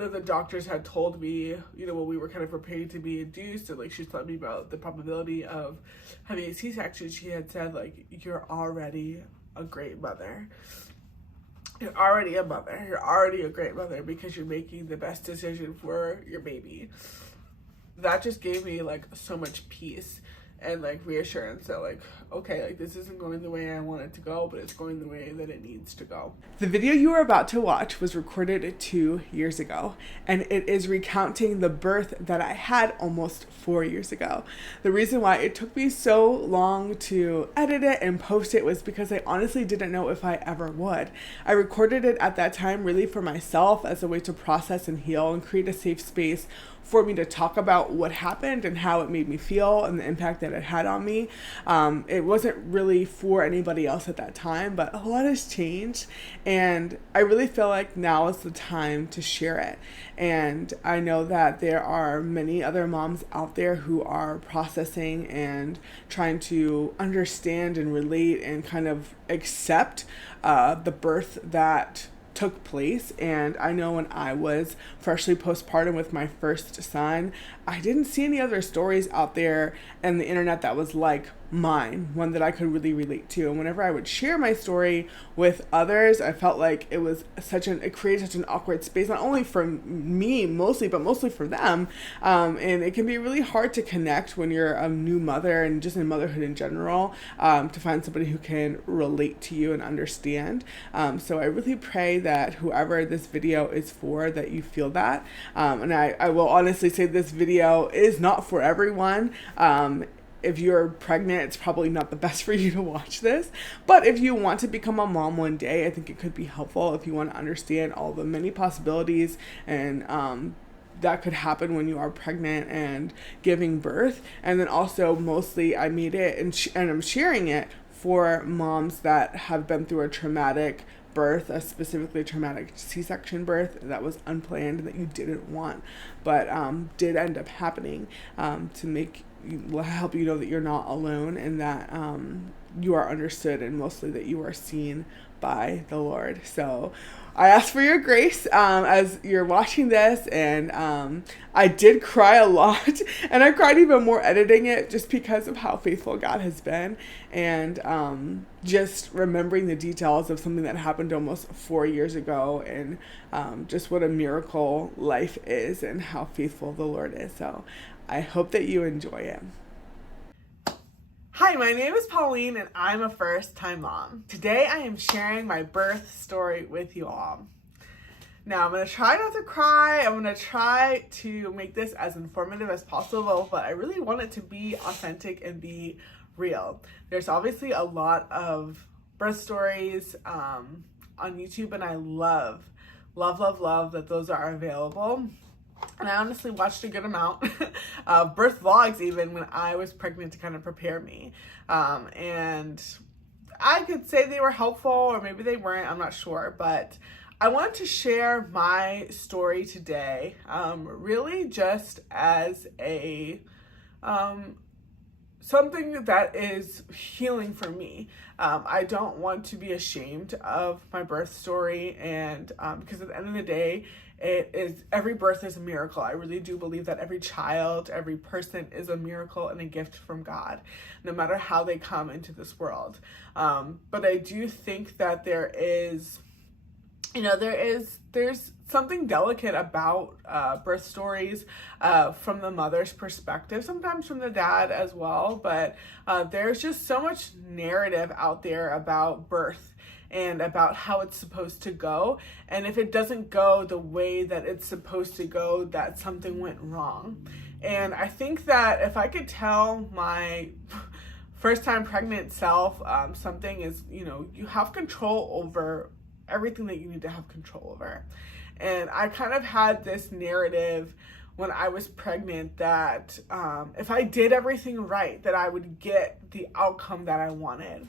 one of the doctors had told me, when we were kind of preparing to be induced, and like she told me about the probability of having a C-section, she had said, like, you're already a great mother. You're already a mother. You're already a great mother because you're making the best decision for your baby. That just gave me like so much peace and like reassurance that like, okay, like this isn't going the way I want it to go, but it's going the way that it needs to go. The video you are about to watch was recorded 2 years ago, and it is recounting the birth that I had almost 4 years ago. The reason why it took me so long to edit it and post it was because I honestly didn't know if I ever would. I recorded it at that time really for myself as a way to process and heal and create a safe space for me to talk about what happened and how it made me feel and the impact that it had on me. It wasn't really for anybody else at that time, but a lot has changed, and I really feel like now is the time to share it. And I know that there are many other moms out there who are processing and trying to understand and relate and kind of accept the birth that took place. And I know when I was freshly postpartum with my first son, I didn't see any other stories out there in the internet that was like mine, one that I could really relate to. And whenever I would share my story with others, I felt like it created such an awkward space, not only for me mostly, but mostly for them. And it can be really hard to connect when you're a new mother and just in motherhood in general, to find somebody who can relate to you and understand. So I really pray that whoever this video is for, that you feel that. And I will honestly say this video is not for everyone. If you're pregnant, it's probably not the best for you to watch this. But if you want to become a mom one day, I think it could be helpful if you want to understand all the many possibilities and that could happen when you are pregnant and giving birth. And then also mostly I made it and I'm sharing it for moms that have been through a traumatic birth, a specifically traumatic C-section birth that was unplanned, that you didn't want, but did end up happening, to help you know that you're not alone and that you are understood, and mostly that you are seen by the Lord. So I ask for your grace as you're watching this, and I did cry a lot, and I cried even more editing it just because of how faithful God has been, and just remembering the details of something that happened almost 4 years ago, and just what a miracle life is and how faithful the Lord is. So I hope that you enjoy it. Hi, my name is Pauline and I'm a first-time mom. Today I am sharing my birth story with you all. Now I'm going to try not to cry. I'm going to try to make this as informative as possible, but I really want it to be authentic and be real. There's obviously a lot of birth stories on YouTube, and I love that those are available. And I honestly watched a good amount of birth vlogs even when I was pregnant to kind of prepare me. And I could say they were helpful, or maybe they weren't, I'm not sure. But I wanted to share my story today, really just as a something that is healing for me. I don't want to be ashamed of my birth story, and because at the end of the day, every birth is a miracle. I really do believe that every child, every person is a miracle and a gift from God, no matter how they come into this world. But I do think that there's something delicate about birth stories from the mother's perspective, sometimes from the dad as well, but there's just so much narrative out there about birth and about how it's supposed to go. And if it doesn't go the way that it's supposed to go, that something went wrong. And I think that if I could tell my first time pregnant self something is, you have control over everything that you need to have control over. And I kind of had this narrative when I was pregnant that if I did everything right, that I would get the outcome that I wanted.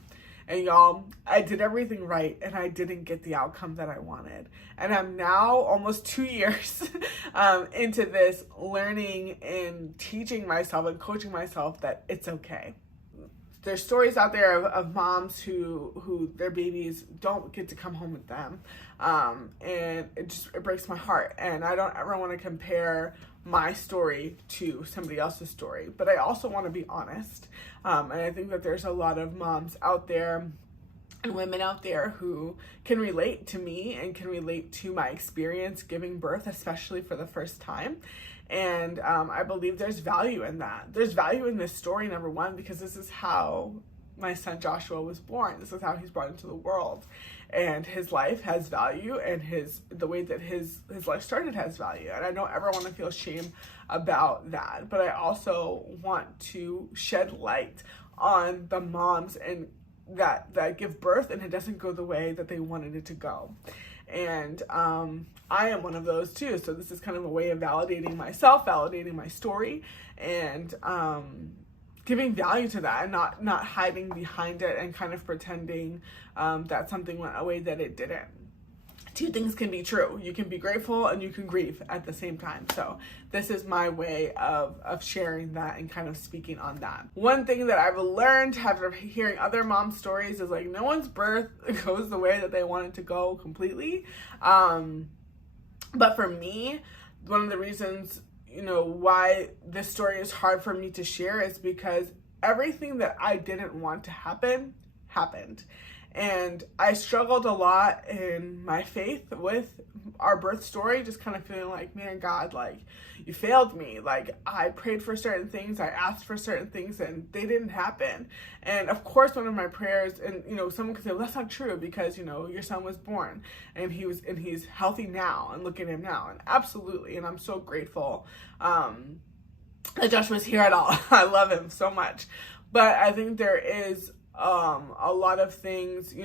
And y'all, I did everything right and I didn't get the outcome that I wanted. And I'm now almost 2 years into this, learning and teaching myself and coaching myself that it's okay. there's stories out there of moms who their babies don't get to come home with them. And it breaks my heart. And I don't ever want to compare my story to somebody else's story, but I also want to be honest. And I think that there's a lot of moms out there and women out there who can relate to me and can relate to my experience giving birth, especially for the first time. And I believe there's value in that. There's value in this story, number one, because this is how my son Joshua was born. This is how he's brought into the world. And his life has value, and the way that his life started has value. And I don't ever want to feel shame about that. But I also want to shed light on the moms and that give birth and it doesn't go the way that they wanted it to go. And I am one of those too. So this is kind of a way of validating myself, validating my story, and giving value to that, and not hiding behind it and kind of pretending that something went away that it didn't. Two things can be true. You can be grateful and you can grieve at the same time. So this is my way of sharing that and kind of speaking on that. One thing that I've learned after hearing other mom stories is like no one's birth goes the way that they want it to go completely. But for me, one of the reasons, why this story is hard for me to share is because everything that I didn't want to happen happened. And I struggled a lot in my faith with our birth story, just kind of feeling like, man, God, like, you failed me. Like, I prayed for certain things, I asked for certain things, and they didn't happen. And of course, one of my prayers, and someone could say, well, that's not true because your son was born and he's healthy now, and look at him now. And absolutely, and I'm so grateful that Joshua's here at all. I love him so much. But I think there is a lot of things,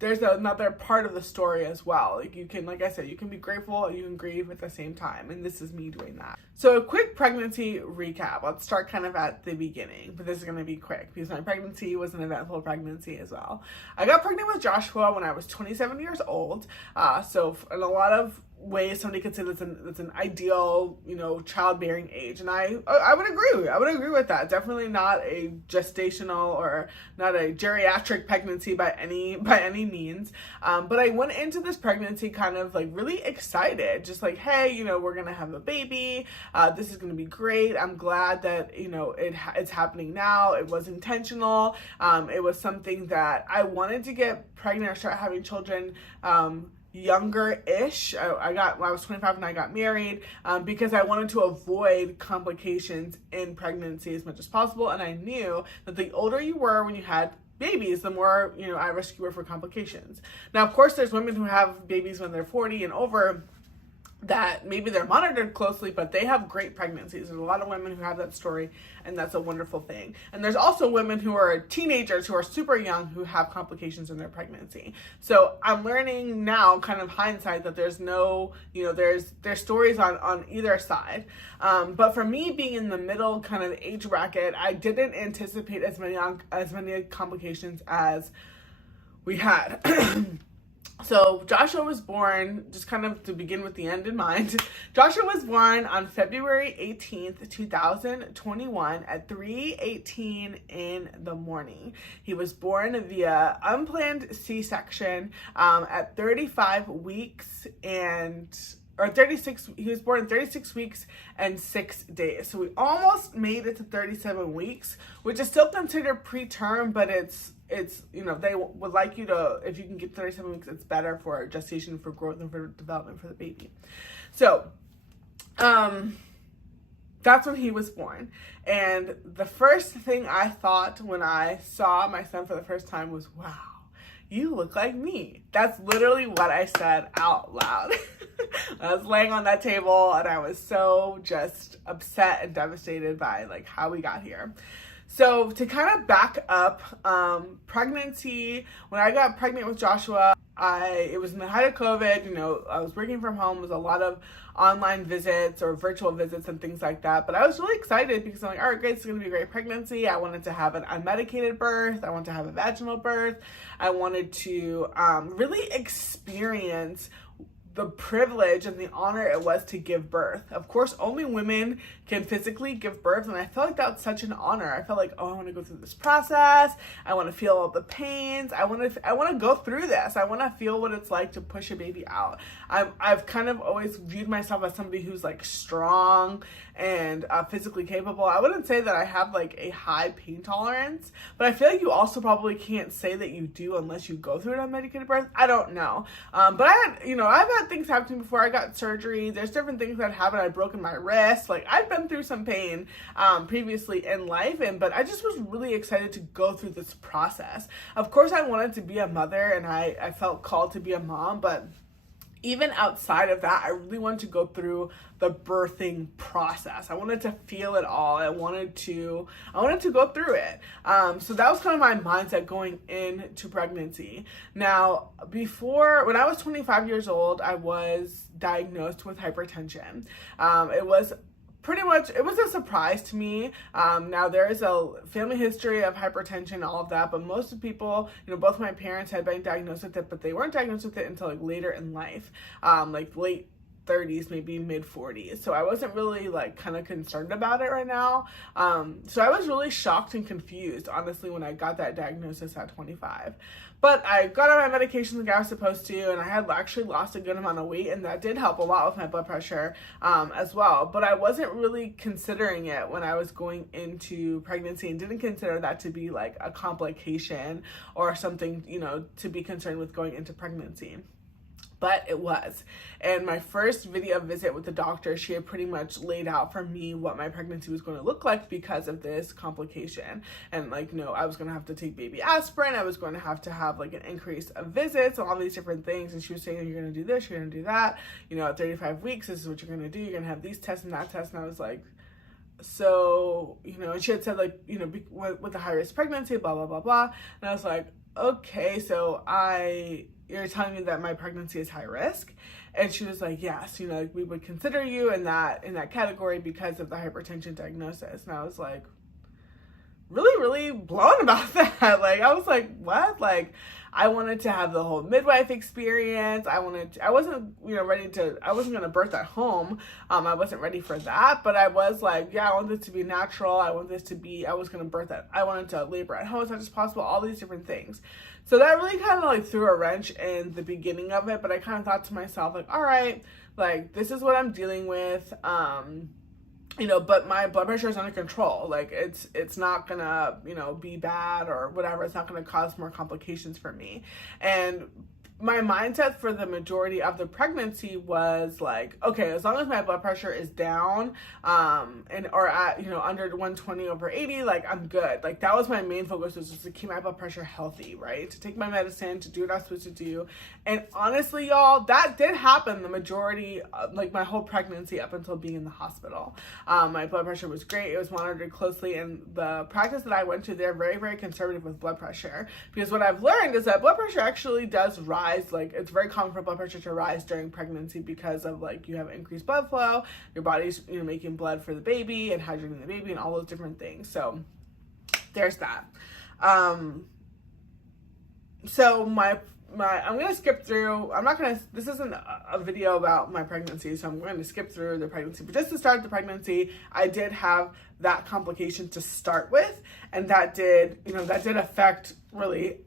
there's another part of the story as well. Like you can, like I said, you can be grateful and you can grieve at the same time. And this is me doing that. So a quick pregnancy recap. Let's start kind of at the beginning, but this is going to be quick because my pregnancy was an eventful pregnancy as well. I got pregnant with Joshua when I was 27 years old. So in a lot of ways, somebody could say that's an ideal, childbearing age, and I would agree. I would agree with that. Definitely not a gestational or not a geriatric pregnancy by any means. But I went into this pregnancy kind of like really excited, just like, hey, we're gonna have a baby. This is gonna be great. I'm glad that it's happening now. It was intentional. It was something that I wanted to get pregnant or start having children younger-ish. I was 25 and I got married because I wanted to avoid complications in pregnancy as much as possible. And I knew that the older you were when you had babies, the more, at risk you were for complications. Now, of course, there's women who have babies when they're 40 and over that maybe they're monitored closely, but they have great pregnancies. There's a lot of women who have that story, and that's a wonderful thing. And there's also women who are teenagers who are super young who have complications in their pregnancy. So I'm learning now, kind of hindsight, that there's no, there's stories on either side. But for me, being in the middle kind of age bracket, I didn't anticipate as many complications as we had. So Joshua was born, just kind of to begin with the end in mind, Joshua was born on February 18th, 2021 at 3:18 in the morning. He was born via unplanned C-section at 35 weeks he was born in 36 weeks and 6 days. So we almost made it to 37 weeks, which is still considered preterm, but it's they would like you to, if you can get 37 weeks, it's better for gestation, for growth, and for development for the baby. So that's when he was born. And the first thing I thought when I saw my son for the first time was, wow, you look like me. That's literally what I said out loud. I was laying on that table and I was so just upset and devastated by like how we got here. So to kind of back up, pregnancy, when I got pregnant with Joshua, it was in the height of COVID, I was working from home. There was a lot of online visits or virtual visits and things like that. But I was really excited because I'm like, all right, great, it's going to be a great pregnancy. I wanted to have an unmedicated birth. I wanted to have a vaginal birth. I wanted to really experience the privilege and the honor it was to give birth. Of course, only women can physically give birth, and I felt like that's such an honor. I felt like, oh, I want to go through this process. I want to feel all the pains. I want to go through this. I want to feel what it's like to push a baby out. I've kind of always viewed myself as somebody who's like strong and physically capable. I wouldn't say that I have like a high pain tolerance, but I feel like you also probably can't say that you do unless you go through an unmedicated birth. I don't know. But I've had things happen to me before. I got surgery. There's different things that happened. I'd broken my wrist. Like, I've been through some pain previously in life, but I just was really excited to go through this process. Of course, I wanted to be a mother, and I felt called to be a mom, but even outside of that, I really wanted to go through the birthing process. I wanted to feel it all. I wanted to go through it. So that was kind of my mindset going into pregnancy. Now, when I was 25 years old, I was diagnosed with hypertension. It was a surprise to me. Now, there is a family history of hypertension, all of that, but most of the people, both my parents had been diagnosed with it, but they weren't diagnosed with it until like later in life, like late 30s, maybe mid 40s. So I wasn't really like kind of concerned about it right now. So I was really shocked and confused, honestly, when I got that diagnosis at 25. But I got on my medication like I was supposed to, and I had actually lost a good amount of weight, and that did help a lot with my blood pressure as well. But I wasn't really considering it when I was going into pregnancy, and didn't consider that to be like a complication or something, to be concerned with going into pregnancy. But it was. And my first video visit with the doctor, she had pretty much laid out for me what my pregnancy was going to look like because of this complication. And I was going to have to take baby aspirin. I was going to have like an increase of visits and all these different things. And she was saying, you're going to do this, you're going to do that. At 35 weeks, this is what you're going to do. You're going to have these tests and that test. And I was like, so, and she had said like, with a high risk pregnancy, blah, blah, blah, blah. And I was like, okay, so you're telling me that my pregnancy is high risk? And she was like, yes, we would consider you in that category because of the hypertension diagnosis. And I was like, really, really blown about that. Like, I was like, what? Like, I wanted to have the whole midwife experience. I wasn't going to birth at home. I wasn't ready for that, but I was like, yeah, I want this to be natural. I wanted to labor at home as much as possible, all these different things. So that really kind of like threw a wrench in the beginning of it, but I kind of thought to myself, like, all right, like, this is what I'm dealing with. But my blood pressure is under control. Like, it's not gonna, be bad or whatever. It's not gonna cause more complications for me. And my mindset for the majority of the pregnancy was like, okay, as long as my blood pressure is down, or at, under 120/80, like, I'm good. Like, that was my main focus, was just to keep my blood pressure healthy, right? To take my medicine, to do what I was supposed to do. And honestly, y'all, that did happen the majority, like my whole pregnancy up until being in the hospital. My blood pressure was great. It was monitored closely, and the practice that I went to, they're very, very conservative with blood pressure, because what I've learned is that blood pressure actually does rise. Like, it's very common for blood pressure to rise during pregnancy because of, like, you have increased blood flow, your body's, making blood for the baby and hydrating the baby and all those different things. So there's that. So I'm going to skip through. This isn't a video about my pregnancy, so I'm going to skip through the pregnancy. But just to start the pregnancy, I did have that complication to start with, and that did affect really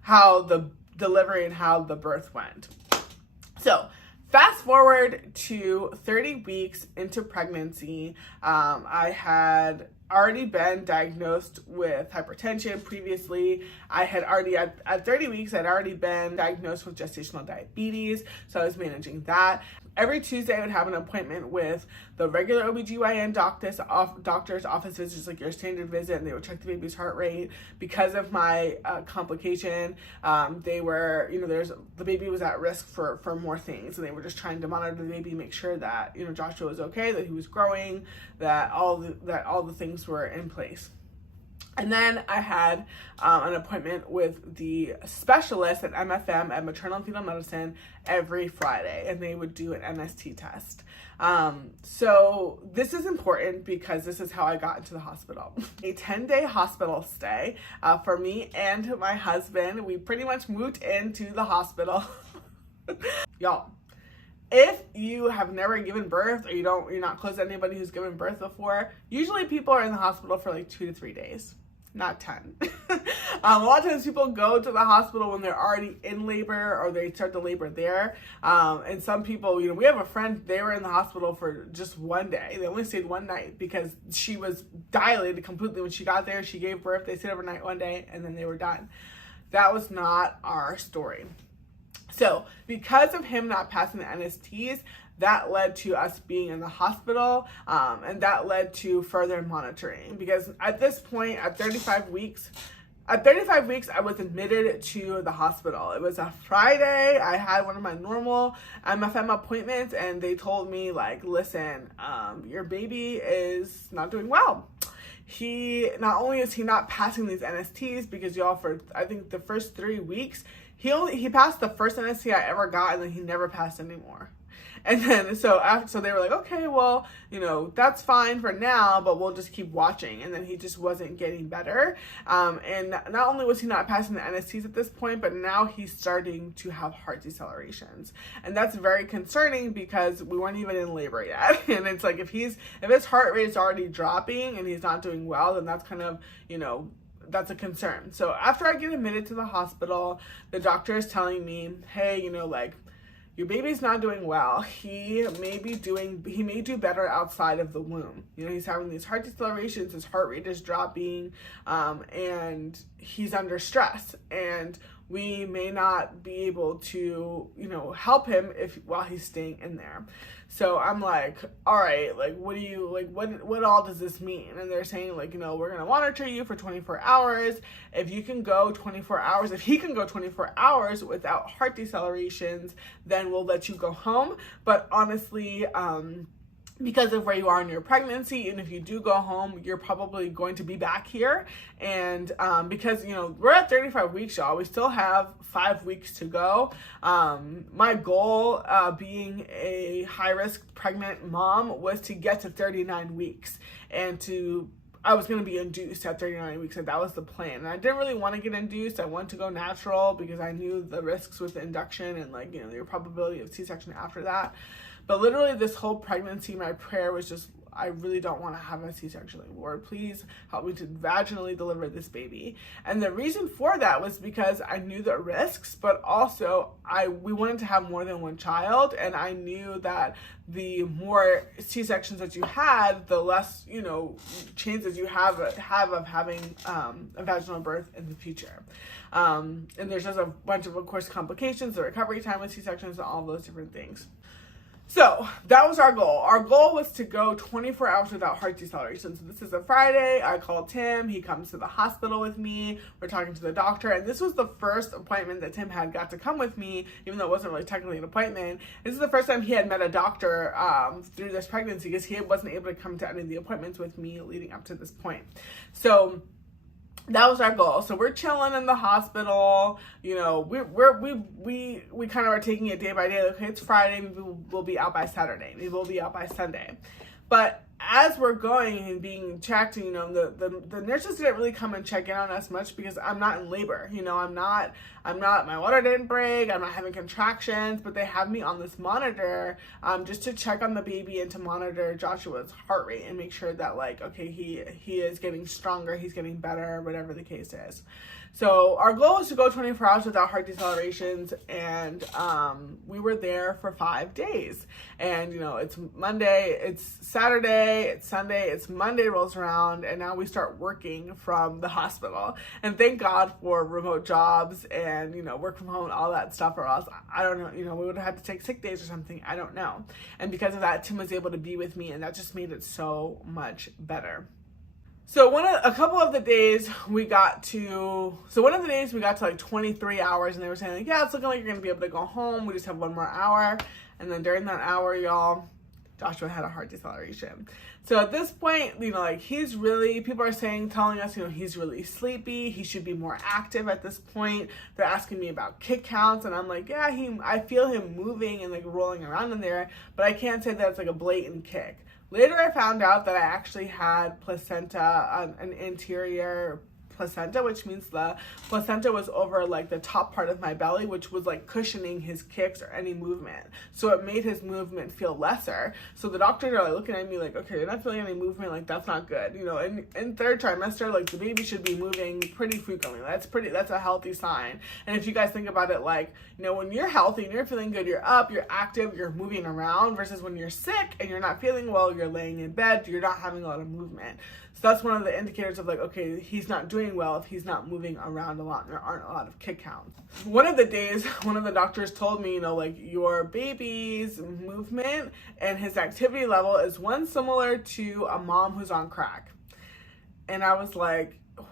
how the delivery and how the birth went. So fast forward to 30 weeks into pregnancy, I had already been diagnosed with hypertension previously. I had already, at 30 weeks, I'd already been diagnosed with gestational diabetes, so I was managing that. Every Tuesday, I would have an appointment with the regular OBGYN doctor's office visits, like your standard visit, and they would check the baby's heart rate. Because of my complication, they were, the baby was at risk for more things, and they were just trying to monitor the baby, make sure that, Joshua was okay, that he was growing, that all the things were in place. And then I had an appointment with the specialist at MFM at Maternal and Fetal Medicine every Friday, and they would do an MST test. So this is important because this is how I got into the hospital. A 10-day hospital stay for me and my husband. We pretty much moved into the hospital. Y'all, if you have never given birth or you're not close to anybody who's given birth before, usually people are in the hospital for like 2 to 3 days, not 10. A lot of times people go to the hospital when they're already in labor or they start the labor there. And some people, we have a friend, they were in the hospital for just one day. They only stayed one night because she was dilated completely when she got there. She gave birth, they stayed overnight one day, and then they were done. That was not our story. So because of him not passing the NSTs, that led to us being in the hospital, and that led to further monitoring. Because at this point, at 35 weeks, I was admitted to the hospital. It was a Friday. I had one of my normal MFM appointments, and they told me, like, listen, your baby is not doing well. Not only is he not passing these NSTs, because y'all, for I think the first 3 weeks, he passed the first NST I ever got, and then he never passed anymore. And then, so they were like, okay, well, that's fine for now, but we'll just keep watching. And then he just wasn't getting better. And not only was he not passing the NSTs at this point, but now he's starting to have heart decelerations. And that's very concerning because we weren't even in labor yet. And it's like, if his heart rate is already dropping and he's not doing well, then that's kind of, that's a concern. So after I get admitted to the hospital, the doctor is telling me, hey, your baby's not doing well. He may do better outside of the womb. He's having these heart decelerations, his heart rate is dropping, and he's under stress. And we may not be able to, help him while he's staying in there. So I'm like, all right, like, what all does this mean? And they're saying, like, we're going to monitor you for 24 hours. If he can go 24 hours without heart decelerations, then we'll let you go home. But honestly, because of where you are in your pregnancy, and if you do go home, you're probably going to be back here. And because, we're at 35 weeks, y'all, we still have 5 weeks to go. My goal, being a high-risk pregnant mom, was to get to 39 weeks. And I was going to be induced at 39 weeks, and that was the plan. And I didn't really want to get induced. I wanted to go natural because I knew the risks with induction and, like, the probability of C-section after that. But literally this whole pregnancy, my prayer was just, I really don't want to have a C-section anymore. Please help me to vaginally deliver this baby. And the reason for that was because I knew the risks, but also we wanted to have more than one child. And I knew that the more C-sections that you had, the less, chances you have of having a vaginal birth in the future. And there's just a bunch of course, complications, the recovery time with C-sections, and all those different things. So that was our goal. Our goal was to go 24 hours without heart deceleration. So this is a Friday. I called Tim. He comes to the hospital with me. We're talking to the doctor. And this was the first appointment that Tim had got to come with me, even though it wasn't really technically an appointment. This is the first time he had met a doctor through this pregnancy, because he wasn't able to come to any of the appointments with me leading up to this point. So that was our goal. So we're chilling in the hospital. We kind of are taking it day by day. Okay, it's Friday. Maybe we'll be out by Saturday. Maybe we'll be out by Sunday. But as we're going and being checked, the nurses didn't really come and check in on us much because I'm not in labor. I'm not, my water didn't break. I'm not having contractions, but they have me on this monitor, just to check on the baby and to monitor Joshua's heart rate and make sure that, like, okay, he is getting stronger, he's getting better, whatever the case is. So our goal was to go 24 hours without heart decelerations, and we were there for 5 days. And it's Monday, it's Saturday, it's Sunday, it's Monday rolls around, and now we start working from the hospital. And thank God for remote jobs and work from home and all that stuff, or else I don't know, we would have had to take sick days or something, I don't know. And because of that, Tim was able to be with me, and that just made it so much better. So a couple of the days we got to like 23 hours, and they were saying, like, yeah, it's looking like you're going to be able to go home. We just have 1 more hour. And then during that hour, y'all, Joshua had a heart deceleration. So at this point, people are telling us, he's really sleepy. He should be more active at this point. They're asking me about kick counts, and I'm like, yeah, I feel him moving and, like, rolling around in there, but I can't say that it's like a blatant kick. Later, I found out that I actually had placenta, an anterior placenta, which means the placenta was over like the top part of my belly, which was like cushioning his kicks or any movement. So it made his movement feel lesser. So the doctors are like looking at me like, okay, you're not feeling any movement, like that's not good. You know, in third trimester, like the baby should be moving pretty frequently. That's a healthy sign. And if you guys think about it, like, you know, when you're healthy and you're feeling good, you're up, you're active, you're moving around, versus when you're sick and you're not feeling well, you're laying in bed, you're not having a lot of movement. So that's one of the indicators of like, okay, he's not doing well if he's not moving around a lot and there aren't a lot of kick counts. One of the days, one of the doctors told me, you know, like your baby's movement and his activity level is one similar to a mom who's on crack. And I was like, what?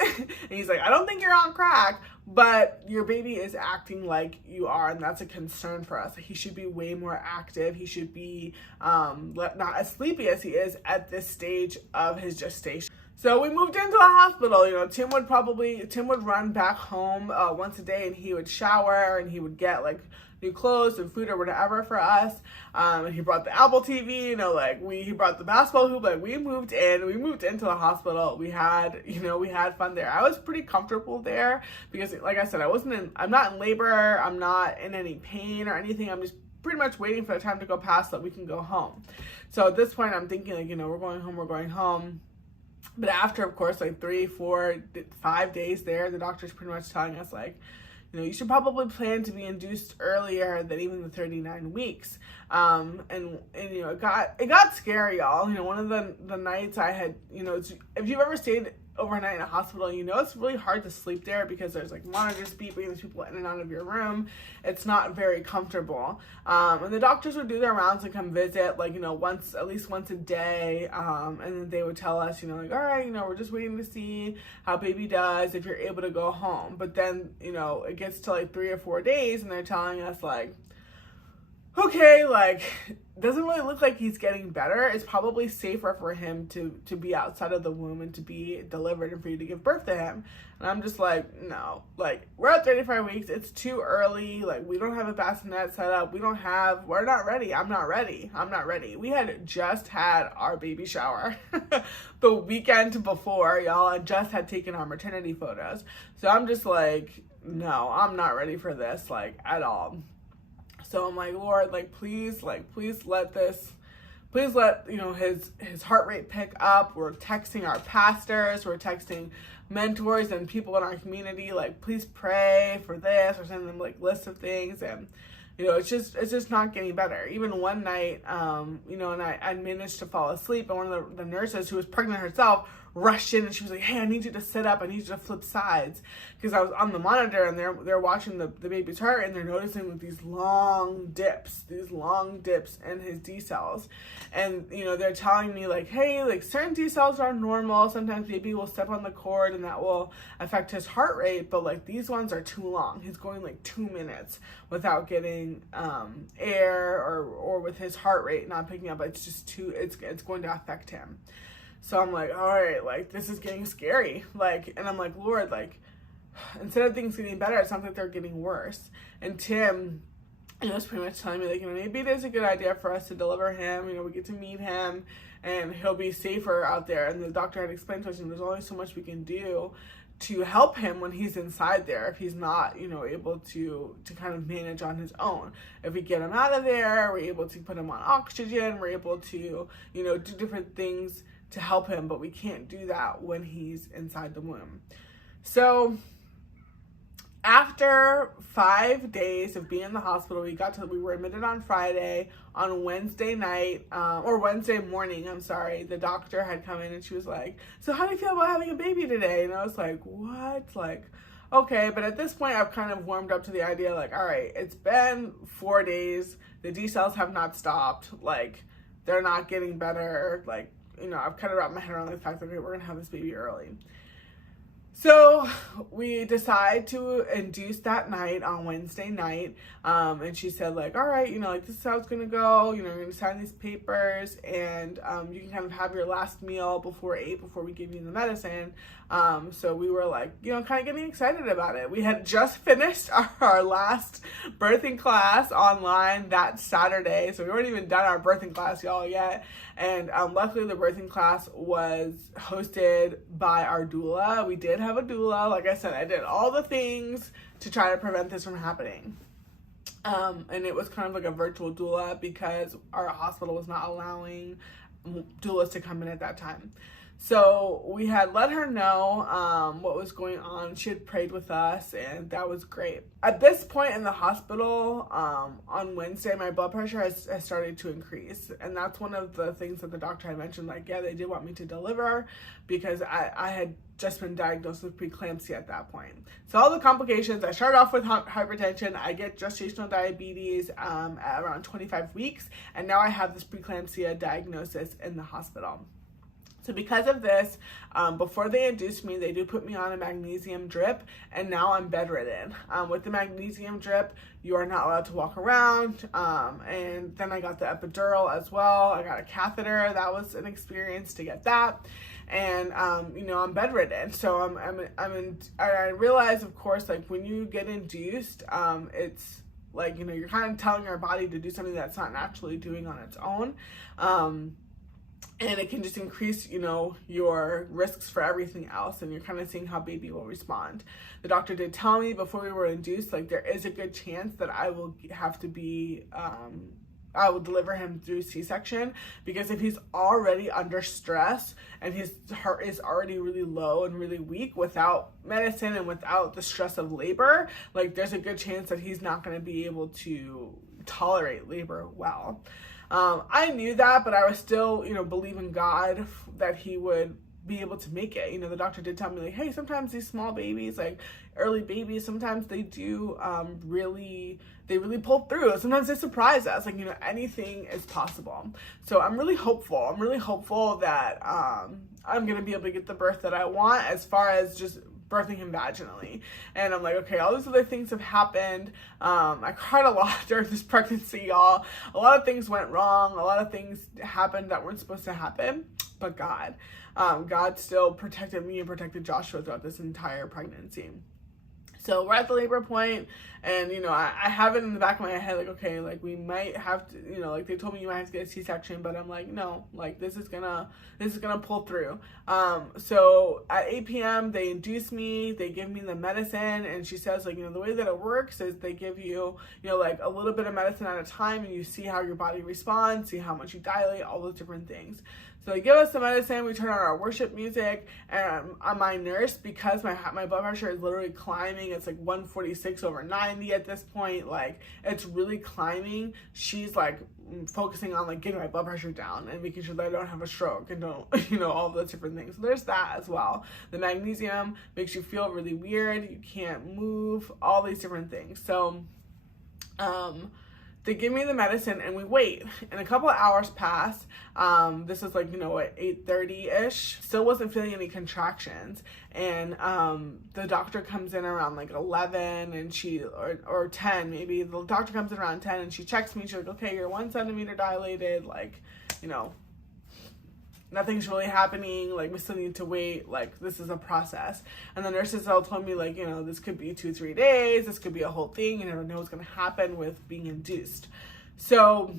And he's like, I don't think you're on crack, but your baby is acting like you are, and that's a concern for us. He should be way more active. He should be not as sleepy as he is at this stage of his gestation. So we moved into the hospital. You know, Tim would run back home once a day, and he would shower and he would get like new clothes and food or whatever for us. And he brought the Apple TV, you know, like he brought the basketball hoop. Like we moved into the hospital. We had fun there. I was pretty comfortable there because, like I said, I'm not in labor. I'm not in any pain or anything. I'm just pretty much waiting for the time to go past so that we can go home. So at this point, I'm thinking like, you know, we're going home. But after, of course, like 3, 4, 5 days there, the doctor's pretty much telling us like, you know, you should probably plan to be induced earlier than even the 39 weeks. And you know, it got scary, y'all. You know, one of the nights I had, you know, if you've ever stayed overnight in a hospital, you know it's really hard to sleep there because there's like monitors beeping, there's people in and out of your room. It's not very comfortable. And the doctors would do their rounds and come visit, like, you know, at least once a day. And then they would tell us, you know, like, all right, you know, we're just waiting to see how baby does, if you're able to go home. But then, you know, it gets to like 3 or 4 days and they're telling us like, okay, like, doesn't really look like he's getting better. It's probably safer for him to be outside of the womb and to be delivered and for you to give birth to him. And I'm just like, no, like, we're at 35 weeks. It's too early. Like, we don't have a bassinet set up. We're not ready. I'm not ready. We had just had our baby shower the weekend before, y'all, and just had taken our maternity photos. So I'm just like, no, I'm not ready for this, like, at all. So I'm like, Lord, like, please let, you know, his heart rate pick up. We're texting our pastors, we're texting mentors and people in our community, like, please pray for this, or send them like lists of things. And, you know, it's just not getting better. Even one night, you know, and I managed to fall asleep, and one of the nurses who was pregnant herself rushed in and she was like, hey, I need you to sit up, I need you to flip sides, because I was on the monitor and they're watching the baby's heart, and they're noticing like these long dips in his decels. And, you know, they're telling me like, hey, like, certain decels are normal, sometimes baby will step on the cord and that will affect his heart rate, but like these ones are too long. He's going like 2 minutes without getting air or with his heart rate not picking up. It's just it's going to affect him. So I'm like, all right, like, this is getting scary. Like, and I'm like, Lord, like, instead of things getting better, it sounds like they're getting worse. And Tim, you know, was pretty much telling me, like, you know, maybe it is a good idea for us to deliver him. You know, we get to meet him and he'll be safer out there. And the doctor had explained to us, you know, there's only so much we can do to help him when he's inside there, if he's not, you know, able to kind of manage on his own. If we get him out of there, we're able to put him on oxygen, we're able to, you know, do different things to help him, but we can't do that when he's inside the womb. So after 5 days of being in the hospital, we were admitted on Friday. On Wednesday night, or Wednesday morning, I'm sorry, the doctor had come in and she was like, so how do you feel about having a baby today? And I was like, what? Like, okay. But at this point, I've kind of warmed up to the idea, like, all right, it's been 4 days. The decels have not stopped. Like, they're not getting better. Like, you know, I've kind of wrapped my head around the fact that, okay, we're going to have this baby early. So we decide to induce that night on Wednesday night. And she said, like, all right, you know, like, this is how it's going to go. You know, you're going to sign these papers and you can kind of have your last meal before 8, before we give you the medicine. So we were like, you know, kind of getting excited about it. We had just finished our last birthing class online that Saturday. So we weren't even done our birthing class, y'all, yet. And luckily the birthing class was hosted by our doula. We did have a doula. Like I said, I did all the things to try to prevent this from happening. And it was kind of like a virtual doula because our hospital was not allowing doulas to come in at that time. So we had let her know what was going on. She had prayed with us, and that was great. At this point in the hospital, on Wednesday, my blood pressure has started to increase. And that's one of the things that the doctor had mentioned, like, yeah, they did want me to deliver because I had just been diagnosed with preeclampsia at that point. So all the complications, I started off with hypertension, I get gestational diabetes at around 25 weeks, and now I have this preeclampsia diagnosis in the hospital. So because of this, before they induced me, they do put me on a magnesium drip, and now I'm bedridden. With the magnesium drip, you are not allowed to walk around, and then I got the epidural as well. I got a catheter. That was an experience to get that. And, you know, I'm bedridden. So I realize, of course, like when you get induced, it's like, you know, you're kind of telling your body to do something that's not naturally doing on its own. And it can just increase, you know, your risks for everything else, and you're kind of seeing how baby will respond. The doctor did tell me before we were induced, like, there is a good chance that I will have to be, I will deliver him through C-section, because if he's already under stress and his heart is already really low and really weak without medicine and without the stress of labor, like, there's a good chance that he's not going to be able to tolerate labor well. I knew that, but I was still, you know, believing God that he would be able to make it. You know, the doctor did tell me, like, hey, sometimes these small babies, like early babies, sometimes they do really pull through. Sometimes they surprise us. Like, you know, anything is possible. So I'm really hopeful. I'm really hopeful that I'm going to be able to get the birth that I want, as far as just birthing him vaginally. And I'm like, okay, all these other things have happened. I cried a lot during this pregnancy, y'all. A lot of things went wrong. A lot of things happened that weren't supposed to happen. But God still protected me and protected Joshua throughout this entire pregnancy. So we're at the labor point, and, you know, I have it in the back of my head, like, okay, like, we might have to, you know, like, they told me you might have to get a C-section, but I'm like, no, like, this is gonna pull through. So at 8 p.m., they induce me, they give me the medicine, and she says, like, you know, the way that it works is they give you, you know, like, a little bit of medicine at a time, and you see how your body responds, see how much you dilate, all those different things. So they give us the medicine, we turn on our worship music, and my nurse, because my blood pressure is literally climbing, it's like 146/90 at this point, like, it's really climbing. She's like focusing on, like, getting my blood pressure down and making sure that I don't have a stroke and don't, you know, all those different things. So there's that as well. The magnesium makes you feel really weird, you can't move, all these different things. So they give me the medicine, and we wait, and a couple of hours pass. This is like, you know, at 8:30-ish. Still wasn't feeling any contractions, and the doctor comes in around like 11, and or 10 maybe. The doctor comes in around 10, and she checks me. She's like, okay, you're 1 centimeter dilated, like, you know, nothing's really happening, like, we still need to wait, like, this is a process. And the nurses all told me, like, you know, this could be 2-3 days, this could be a whole thing, you never know what's going to happen with being induced. So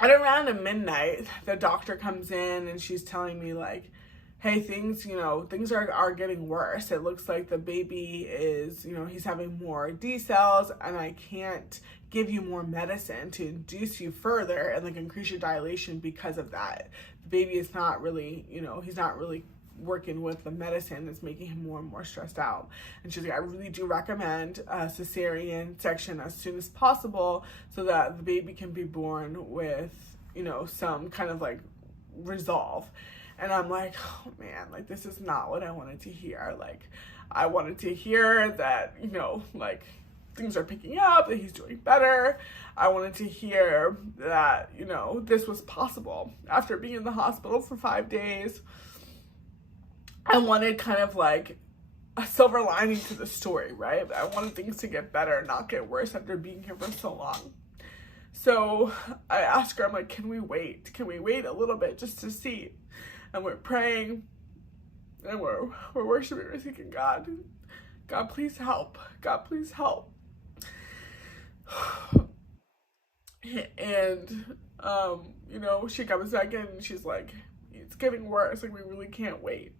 at around midnight, the doctor comes in, and she's telling me, like, hey, things are getting worse. It looks like the baby is, you know, he's having more decels, and I can't give you more medicine to induce you further and, like, increase your dilation because of that. The baby is not really, you know, he's not really working with the medicine that's making him more and more stressed out. And she's like, I really do recommend a cesarean section as soon as possible so that the baby can be born with, you know, some kind of, like, resolve. And I'm like, oh man, like, this is not what I wanted to hear. Like, I wanted to hear that, you know, like, things are picking up, that he's doing better. I wanted to hear that, you know, this was possible. After being in the hospital for 5 days, I wanted kind of like a silver lining to the story, right? I wanted things to get better, not get worse after being here for so long. So I asked her, I'm like, can we wait? Can we wait a little bit just to see? And we're praying. And we're worshiping, we're thinking, God, please help. God, please help. And, you know, she comes back in and she's like, it's getting worse. Like, we really can't wait.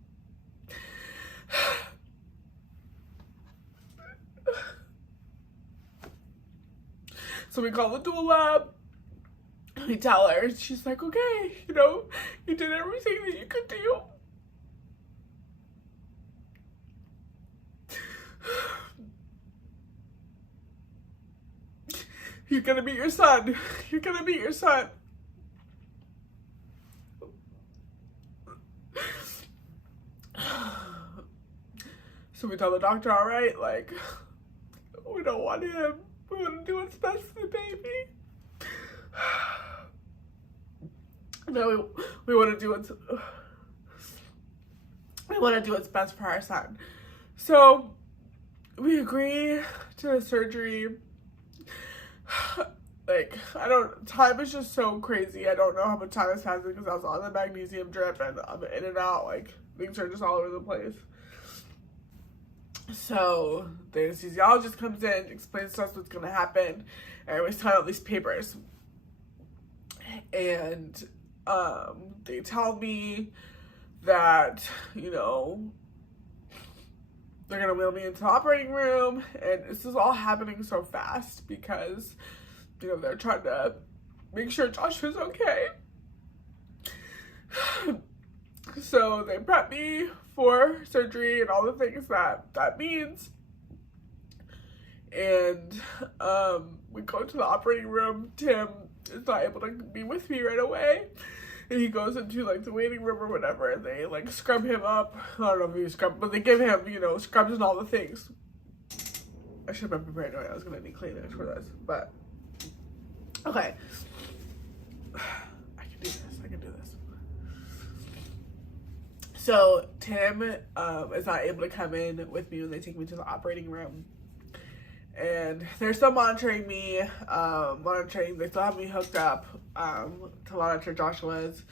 So we call the doula. We tell her. She's like, okay, you know, you did everything that you could do. You're gonna meet your son. You're gonna meet your son. So we tell the doctor, all right, like, we don't want him. We want to do what's best for the baby. No, we want to do what's best for our son. So we agree to the surgery. Like, time is just so crazy. I don't know how much time is passing because I was on the magnesium drip and I'm in and out. Like, things are just all over the place. So the anesthesiologist comes in, explains to us what's going to happen, and we sign all these papers. And they tell me that, you know, they're going to wheel me into the operating room, and this is all happening so fast because, you know, they're trying to make sure Joshua's okay. So they prep me for surgery and all the things that means. And we go to the operating room. Tim is not able to be with me right away. And he goes into, like, the waiting room or whatever, and they, like, scrub him up. I don't know if he scrub, but they give him, you know, scrubs and all the things. I should have been prepared anyway. I was gonna need Kleenex for this, but okay. I can do this. So Tim is not able to come in with me when they take me to the operating room. And they're still monitoring me, they still have me hooked up to monitor Joshua's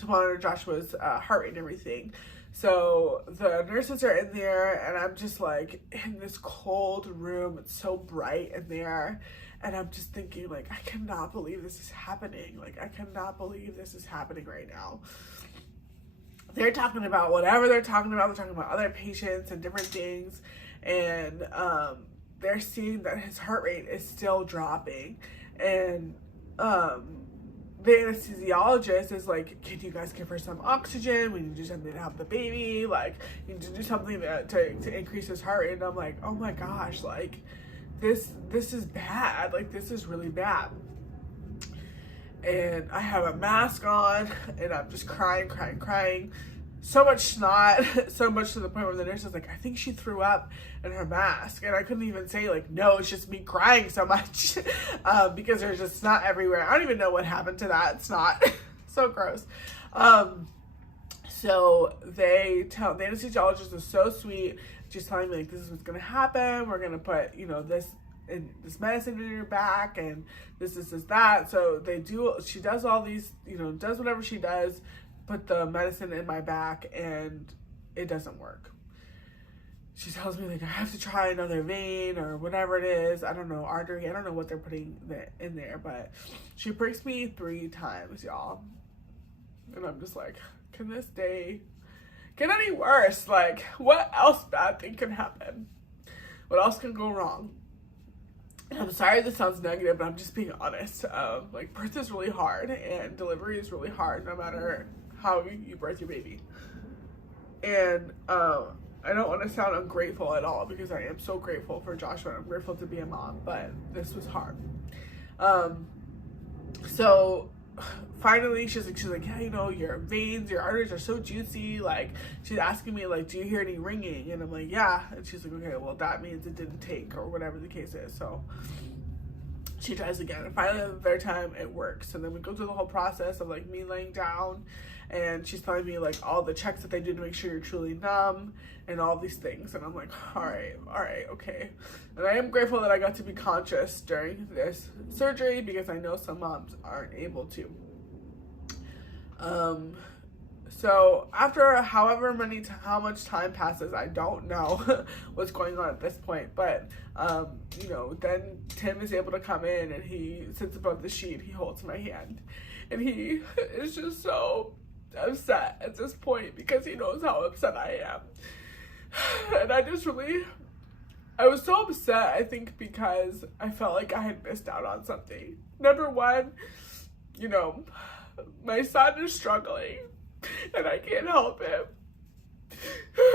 heart rate and everything. So the nurses are in there, and I'm just like in this cold room. It's so bright in there, and I'm just thinking, like, I cannot believe this is happening. Like, I cannot believe this is happening right now. They're talking about whatever they're talking about. They're talking about other patients and different things, and they're seeing that his heart rate is still dropping, and the anesthesiologist is like, can you guys give her some oxygen? We need to do something to help the baby. Like, you need to do something to increase his heart rate. And I'm like, oh my gosh, like, this is bad. Like, this is really bad. And I have a mask on, and I'm just crying. So much snot, so much to the point where the nurse is like, I think she threw up in her mask. And I couldn't even say, like, no, it's just me crying so much because there's just snot everywhere. I don't even know what happened to that snot. So gross. So the anesthesiologist was so sweet. She's telling me, like, this is what's going to happen. We're going to put, you know, this medicine in your back, and this, that. So she does all these, you know, does whatever she does, put the medicine in my back, and it doesn't work. She tells me, like, I have to try another vein or whatever it is. I don't know, artery. I don't know what they're putting in there, but she pricks me 3 times, y'all. And I'm just like, can this day get any worse? Like, what else bad thing can happen? What else can go wrong? I'm sorry this sounds negative, but I'm just being honest. Like, birth is really hard, and delivery is really hard, no matter how you birth your baby. And I don't want to sound ungrateful at all, because I am so grateful for Joshua, and I'm grateful to be a mom, but this was hard. So finally she's like, yeah, you know, your veins, your arteries are so juicy. Like, she's asking me, like, do you hear any ringing? And I'm like, yeah. And she's like, okay, well, that means it didn't take, or whatever the case is. So she tries again, and finally the third time it works. And then we go through the whole process of, like, me laying down, and she's telling me, like, all the checks that they do to make sure you're truly numb and all these things. And I'm like, all right, okay. And I am grateful that I got to be conscious during this surgery, because I know some moms aren't able to. So after how much time passes, I don't know what's going on at this point. But then Tim is able to come in, and he sits above the sheet. He holds my hand, and he is just so upset at this point because he knows how upset I am. And I was so upset, I think, because I felt like I had missed out on something. Number one, my son is struggling, and I can't help him.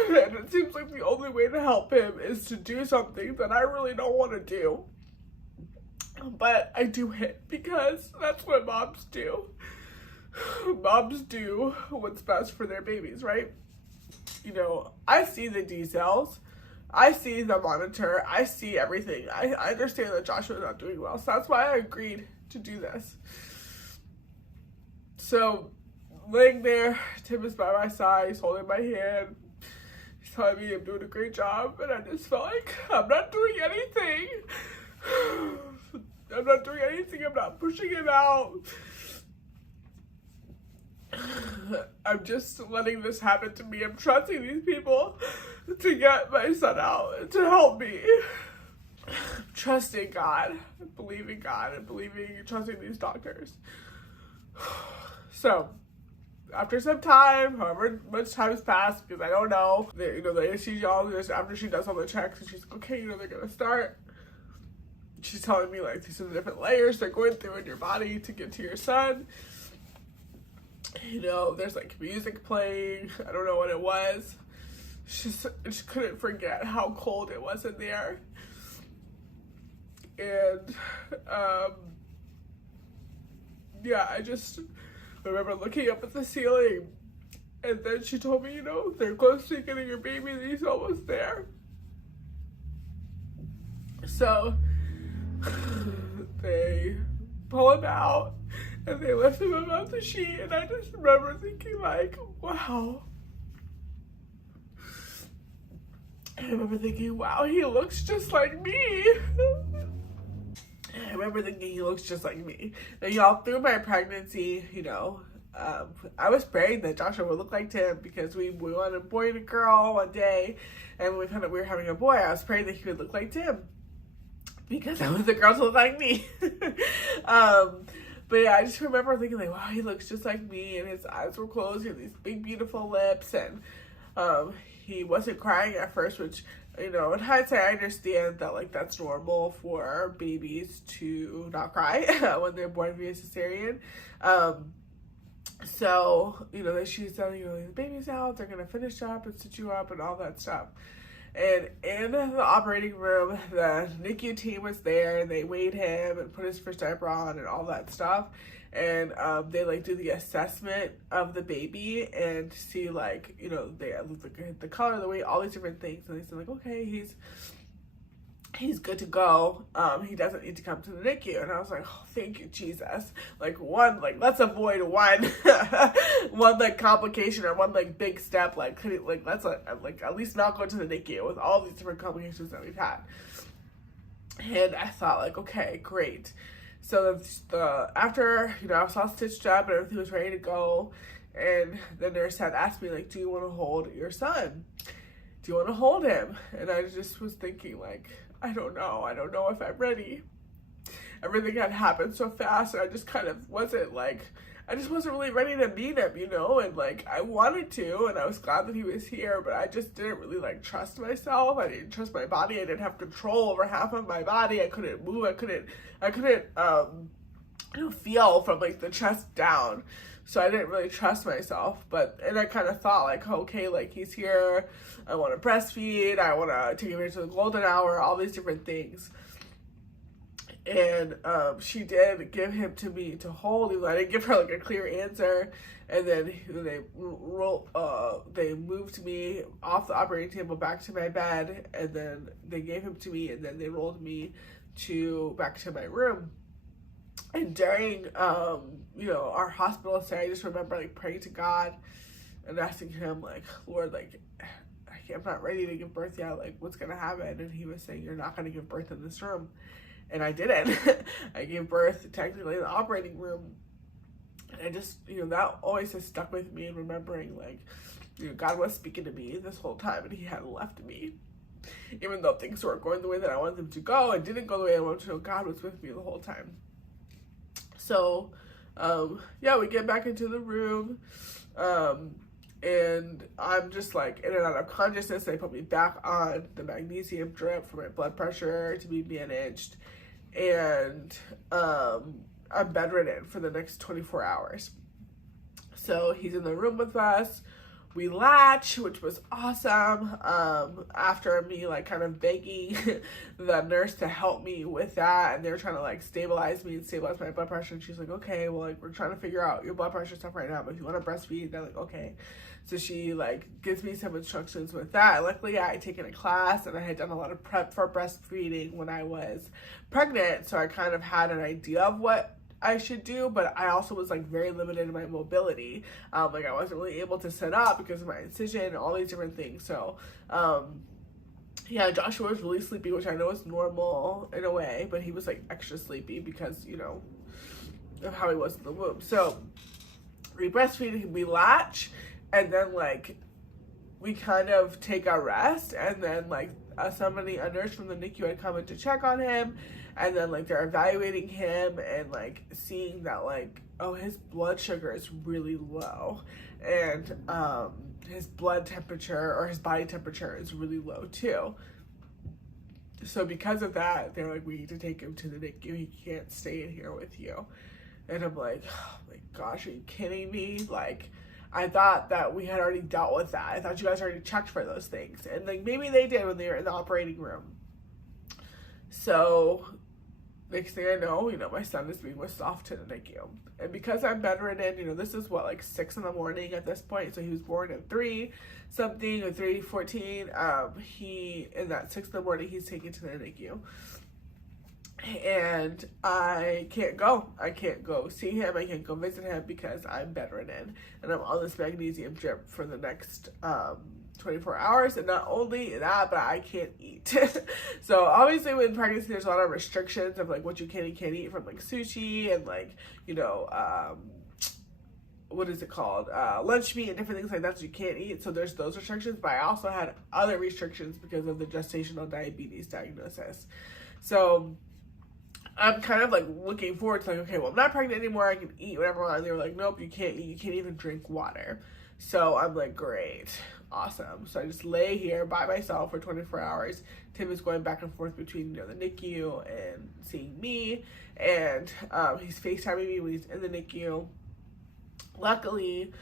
And it seems like the only way to help him is to do something that I really don't want to do. But I do it because that's what moms do. Moms do what's best for their babies, right? I see the decels. I see the monitor. I see everything. I understand that Joshua's not doing well. So that's why I agreed to do this. So, laying there, Tim is by my side. He's holding my hand. He's telling me I'm doing a great job. And I just felt like I'm not doing anything. I'm not doing anything. I'm not pushing him out. I'm just letting this happen to me. I'm trusting these people to get my son out, to help me. Trusting God, believing God, and trusting these doctors. So, after some time, however much time has passed, because I don't know, the anesthesiologist, after she does all the checks, and she's like, okay, they're gonna start. She's telling me, like, these are the different layers they're going through in your body to get to your son. There's like music playing. I don't know what it was. She couldn't forget how cold it was in there. And I just remember looking up at the ceiling, and then she told me, they're close to getting your baby, and he's almost there. So they pull him out, and they lift him up off the sheet, and I just remember thinking, like, wow. I remember thinking, wow, he looks just like me. I remember thinking he looks just like me. And y'all, through my pregnancy, I was praying that Joshua would look like Tim, because we wanted a boy and a girl one day, and when we found out we were having a boy, I was praying that he would look like Tim, because I want the girl to look like me. But yeah, I just remember thinking, like, wow, he looks just like me, and his eyes were closed, he had these big, beautiful lips, and he wasn't crying at first, which, in hindsight, I understand that, like, that's normal for babies to not cry when they're born via cesarean. So, then she's telling the baby's out, they're gonna finish up and stitch you up and all that stuff. And in the operating room, the NICU team was there, and they weighed him and put his first diaper on and all that stuff. And they like do the assessment of the baby and see, like, they look at the color, the weight, all these different things. And they said, like, okay, he's good to go. He doesn't need to come to the NICU. And I was like, oh, thank you, Jesus. Like, let's avoid one like complication or one like big step. Let's at least not go to the NICU with all these different complications that we've had. And I thought, like, okay, great. So after I was all stitched up and everything was ready to go, and the nurse had asked me, like, do you want to hold your son? Do you want to hold him? And I just was thinking, like, I don't know if I'm ready. Everything had happened so fast, and I just kind of wasn't really ready to meet him, and like, I wanted to, and I was glad that he was here, but I just didn't really like trust myself. I didn't trust my body. I didn't have control over half of my body. I couldn't move. I couldn't feel from like the chest down. So I didn't really trust myself, and I kind of thought, like, okay, like, he's here, I want to breastfeed, I want to take him into the golden hour, all these different things. And she did give him to me to hold. I didn't give her like a clear answer. And then they moved me off the operating table back to my bed, and then they gave him to me, and then they rolled me back to my room. And during our hospital stay, I just remember like praying to God and asking him, like, Lord, like, I'm not ready to give birth yet, like, what's gonna happen? And he was saying, you're not gonna give birth in this room. And I didn't. I gave birth technically in the operating room, And I just, that always has stuck with me, and remembering, like, God was speaking to me this whole time, and he hadn't left me. Even though things weren't going the way that I wanted them to go, and didn't go the way I wanted to go, God was with me the whole time. So, we get back into the room, and I'm just like in and out of consciousness. They put me back on the magnesium drip for my blood pressure to be managed, and I'm bedridden for the next 24 hours. So he's in the room with us. We latch, which was awesome. After me like kind of begging the nurse to help me with that, and they're trying to like stabilize me and stabilize my blood pressure. And she's like, okay, well, like, we're trying to figure out your blood pressure stuff right now, but if you want to breastfeed, they're like, okay. So she like gives me some instructions with that. Luckily, I had taken a class, and I had done a lot of prep for breastfeeding when I was pregnant, so I kind of had an idea of what I should do, but I also was like very limited in my mobility. Like, I wasn't really able to sit up because of my incision and all these different things. So Joshua was really sleepy, which I know is normal in a way, but he was like extra sleepy because of how he was in the womb. So we breastfeed, we latch, and then like we kind of take a rest, and then like a nurse from the NICU had come in to check on him. And then, like, they're evaluating him and, like, seeing that, like, oh, his blood sugar is really low. And his blood temperature or his body temperature is really low, too. So because of that, they're like, we need to take him to the NICU. He can't stay in here with you. And I'm like, oh, my gosh, are you kidding me? Like, I thought that we had already dealt with that. I thought you guys already checked for those things. And, like, maybe they did when they were in the operating room. So next thing I know, my son is being whisked off to the NICU. And because I'm bedridden, this is what, like 6 a.m. at this point. So he was born at 3-something or 3:14. In that 6 a.m, he's taken to the NICU. And I can't go. I can't go see him. I can't go visit him because I'm bedridden. And I'm on this magnesium drip for the next 24 hours. And not only that, but I can't eat. So obviously with pregnancy, there's a lot of restrictions of like what you can and can't eat, from like sushi and like, what is it called? Lunch meat and different things like that you can't eat. So there's those restrictions, but I also had other restrictions because of the gestational diabetes diagnosis. So I'm kind of like looking forward to like, okay, well, I'm not pregnant anymore. I can eat whatever I want. And they were like, nope, you can't eat. You can't even drink water. So I'm like, great. Awesome. So I just lay here by myself for 24 hours. Tim is going back and forth between, the NICU and seeing me. And he's FaceTiming me when he's in the NICU. Luckily,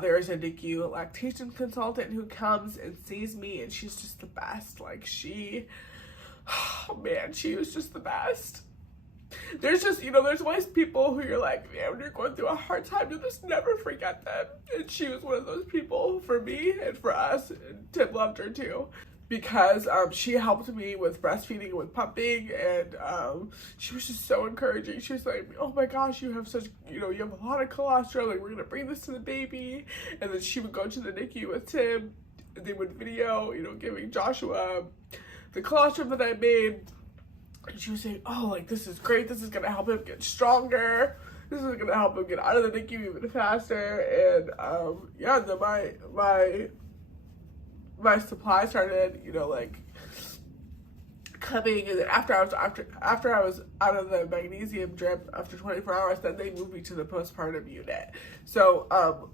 there is a NICU lactation consultant who comes and sees me, and she's just the best. Like, she was just the best. There's just, there's always people who you're like, man, when you're going through a hard time, you just never forget them. And she was one of those people for me and for us. And Tim loved her too, because she helped me with breastfeeding and with pumping, and she was just so encouraging. She was like, oh my gosh, you have such, you have a lot of cholesterol, like, we're gonna bring this to the baby. And then she would go to the NICU with Tim, and they would video, giving Joshua the colostrum that I made. And she was saying, oh, like, this is great. This is going to help him get stronger. This is going to help him get out of the NICU even faster. And, then my supply started, like, coming. And then after I was out of the magnesium drip after 24 hours, then they moved me to the postpartum unit. So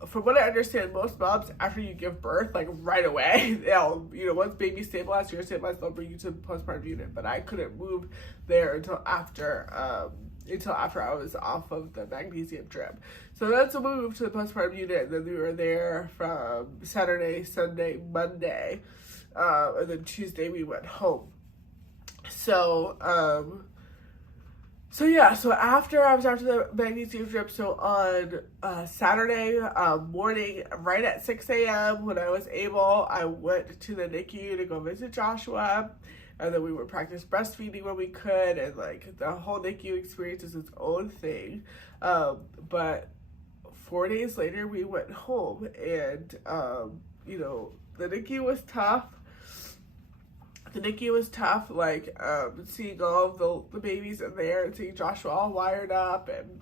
from what I understand, most moms, after you give birth, like right away, they'll, once baby stabilized, you're stabilized, they'll bring you to the postpartum unit. But I couldn't move there until after I was off of the magnesium drip. So that's when we moved to the postpartum unit, and then we were there from Saturday, Sunday, Monday, and then Tuesday we went home. So after I was after the magnesium drip, so on Saturday morning, right at 6 a.m. when I was able, I went to the NICU to go visit Joshua, and then we would practice breastfeeding when we could, and like the whole NICU experience is its own thing. But 4 days later, we went home, and the NICU was tough. The NICU was tough, like, seeing all of the babies in there and seeing Joshua all wired up, and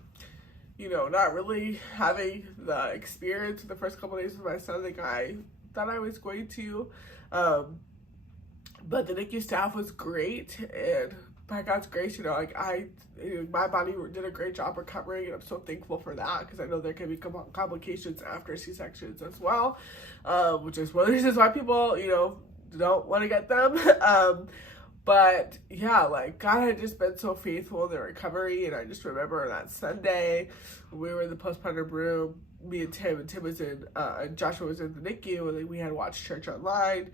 not really having the experience the first couple of days with my son like I thought I was going to. But the NICU staff was great, and by God's grace, my body did a great job recovering, and I'm so thankful for that, because I know there can be complications after C-sections as well, which is one of the reasons why people, don't want to get them. But yeah, like God had just been so faithful in the recovery, and I just remember that Sunday we were in the postpartum room, me and Tim was in, and Joshua was in the NICU, and we had watched church online.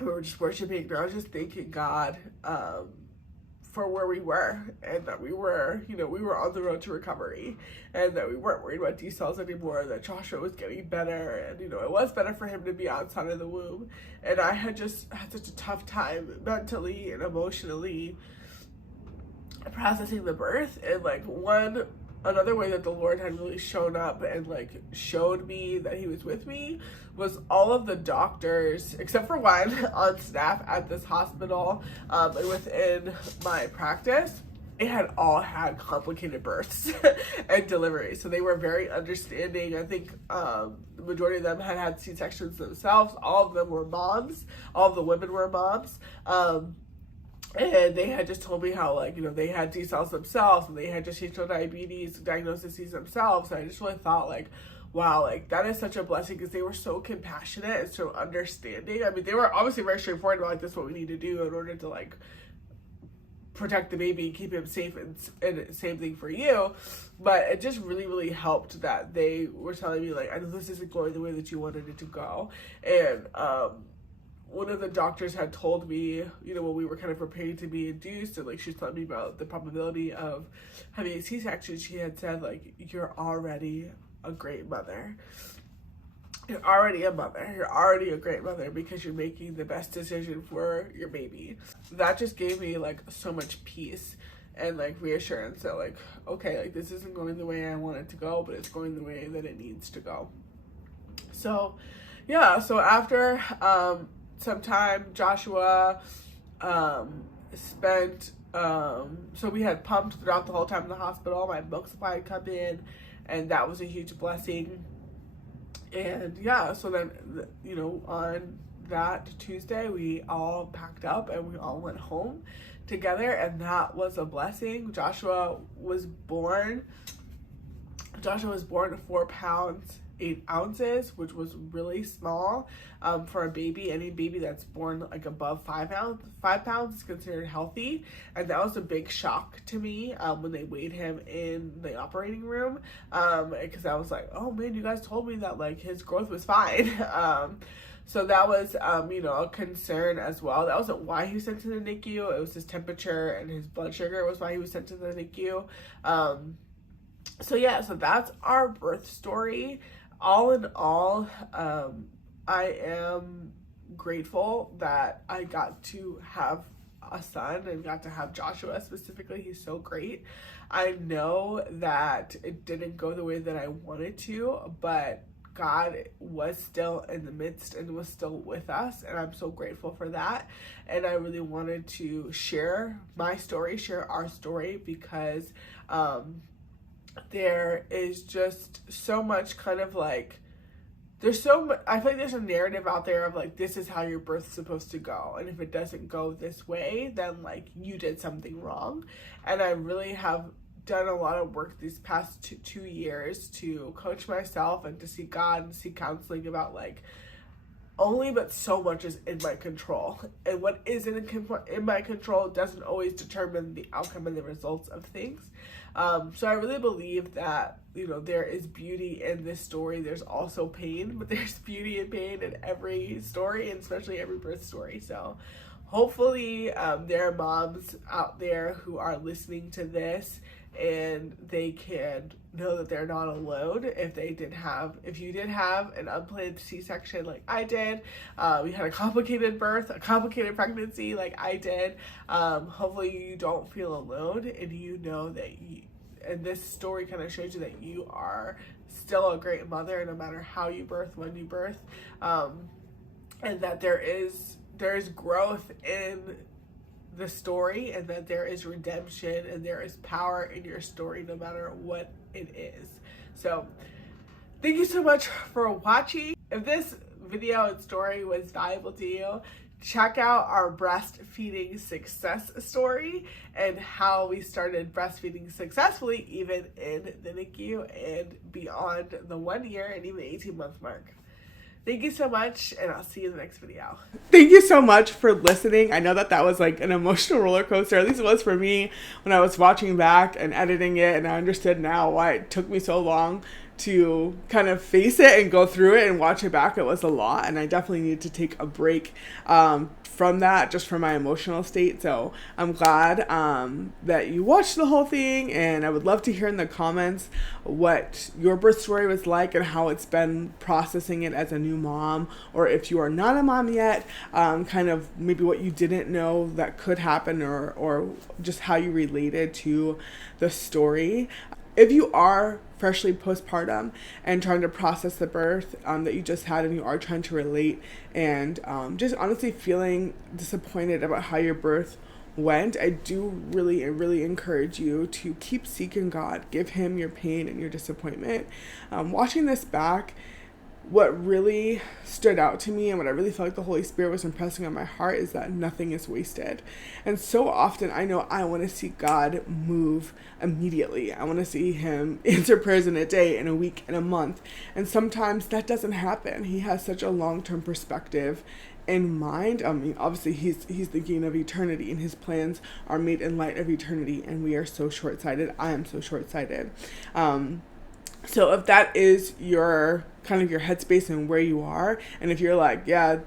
We were just worshiping, and I was just thanking God for where we were, and that we were on the road to recovery, and that we weren't worried about decels anymore, that Joshua was getting better, and it was better for him to be outside of the womb. And I had just had such a tough time mentally and emotionally processing the birth. And another way that the Lord had really shown up and showed me that he was with me was all of the doctors, except for one, on staff at this hospital and within my practice, they had all had complicated births and deliveries. So they were very understanding. I think the majority of them had had C-sections themselves. All of them were moms. All of the women were moms. And they had just told me how, they had decels themselves, and they had gestational diabetes diagnoses themselves. And I just really thought, wow, that is such a blessing, because they were so compassionate and so understanding. I mean, they were obviously very straightforward about, this is what we need to do in order to, protect the baby and keep him safe, and same thing for you. But it just really, really helped that they were telling me, I know this isn't going the way that you wanted it to go. And, one of the doctors had told me, when we were kind of preparing to be induced, and she was telling me about the probability of having a C-section, she had said, you're already a great mother. You're already a mother. You're already a great mother, because you're making the best decision for your baby. That just gave me so much peace and reassurance that okay, this isn't going the way I want it to go, but it's going the way that it needs to go. So yeah, so after some time, Joshua spent, so we had pumped throughout the whole time in the hospital. My milk supply had come in, and that was a huge blessing. And yeah, so then, on that Tuesday, we all packed up and we all went home together, and that was a blessing. Joshua was born 4 pounds 8 ounces, which was really small for a baby. Any baby that's born above 5 pounds is considered healthy, and that was a big shock to me when they weighed him in the operating room, because I was oh man, you guys told me that his growth was fine. So that was a concern as well. That wasn't why he was sent to the NICU. It was his temperature and his blood sugar was why he was sent to the NICU. So yeah, so that's our birth story. All in all, I am grateful that I got to have a son and got to have Joshua specifically. He's so great. I know that it didn't go the way that I wanted to, but God was still in the midst and was still with us, and I'm so grateful for that. And I really wanted to share my story, share our story, because there is just so much kind of there's so much, I feel there's a narrative out there of this is how your birth's supposed to go, and if it doesn't go this way, then you did something wrong. And I really have done a lot of work these past two years to coach myself and to seek God and seek counseling about only but so much is in my control, and what isn't in my control doesn't always determine the outcome and the results of things. So I really believe that there is beauty in this story. There's also pain, but there's beauty and pain in every story, and especially every birth story. So hopefully there are moms out there who are listening to this, and they can know that they're not alone if you did have an unplanned C-section like I did. You had a complicated birth, a complicated pregnancy like I did. Hopefully you don't feel alone, and you know that and this story kind of shows you that you are still a great mother, no matter how you birth, when you birth, and that there is growth in the story, and that there is redemption and there is power in your story, no matter what it is. So thank you so much for watching. If this video and story was valuable to you, check out our breastfeeding success story and how we started breastfeeding successfully even in the NICU and beyond the 1 year and even 18-month mark. Thank you so much, and I'll see you in the next video. Thank you so much for listening. I know that was like an emotional roller coaster, at least it was for me when I was watching back and editing it, and I understood now why it took me so long to kind of face it and go through it and watch it back. It was a lot, and I definitely needed to take a break from that, just from my emotional state. So I'm glad that you watched the whole thing, and I would love to hear in the comments what your birth story was like and how it's been processing it as a new mom, or if you are not a mom yet, kind of maybe what you didn't know that could happen, or just how you related to the story. If you are freshly postpartum and trying to process the birth that you just had, and you are trying to relate, and just honestly feeling disappointed about how your birth went, I do really encourage you to keep seeking God. Give him your pain and your disappointment. Watching this back, what really stood out to me and what I really felt like the Holy Spirit was impressing on my heart is that nothing is wasted. And so often I know I want to see God move immediately. I want to see him answer prayers in a day, in a week, in a month. And sometimes that doesn't happen. He has such a long-term perspective in mind. I mean, obviously he's thinking of eternity, and his plans are made in light of eternity, and we are so short-sighted. I am so short-sighted. So if that is your kind of your headspace and where you are, and if you're like, yeah,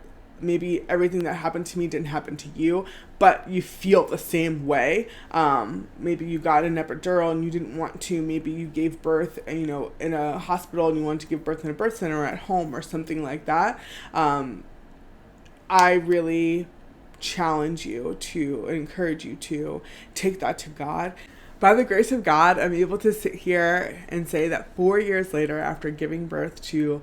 maybe everything that happened to me didn't happen to you, but you feel the same way, maybe you got an epidural and you didn't want to, maybe you gave birth, in a hospital and you wanted to give birth in a birth center or at home or something like that, I really challenge you to encourage you to take that to God. By the grace of God, I'm able to sit here and say that 4 years later, after giving birth to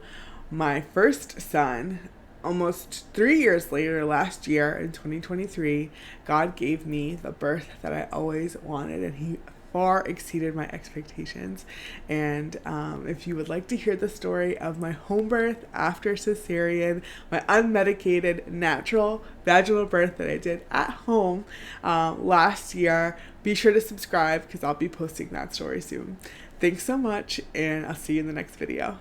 my first son, almost 3 years later, last year in 2023, God gave me the birth that I always wanted, and he far exceeded my expectations. And if you would like to hear the story of my home birth after cesarean, my unmedicated natural vaginal birth that I did at home last year, be sure to subscribe because I'll be posting that story soon. Thanks so much, and I'll see you in the next video.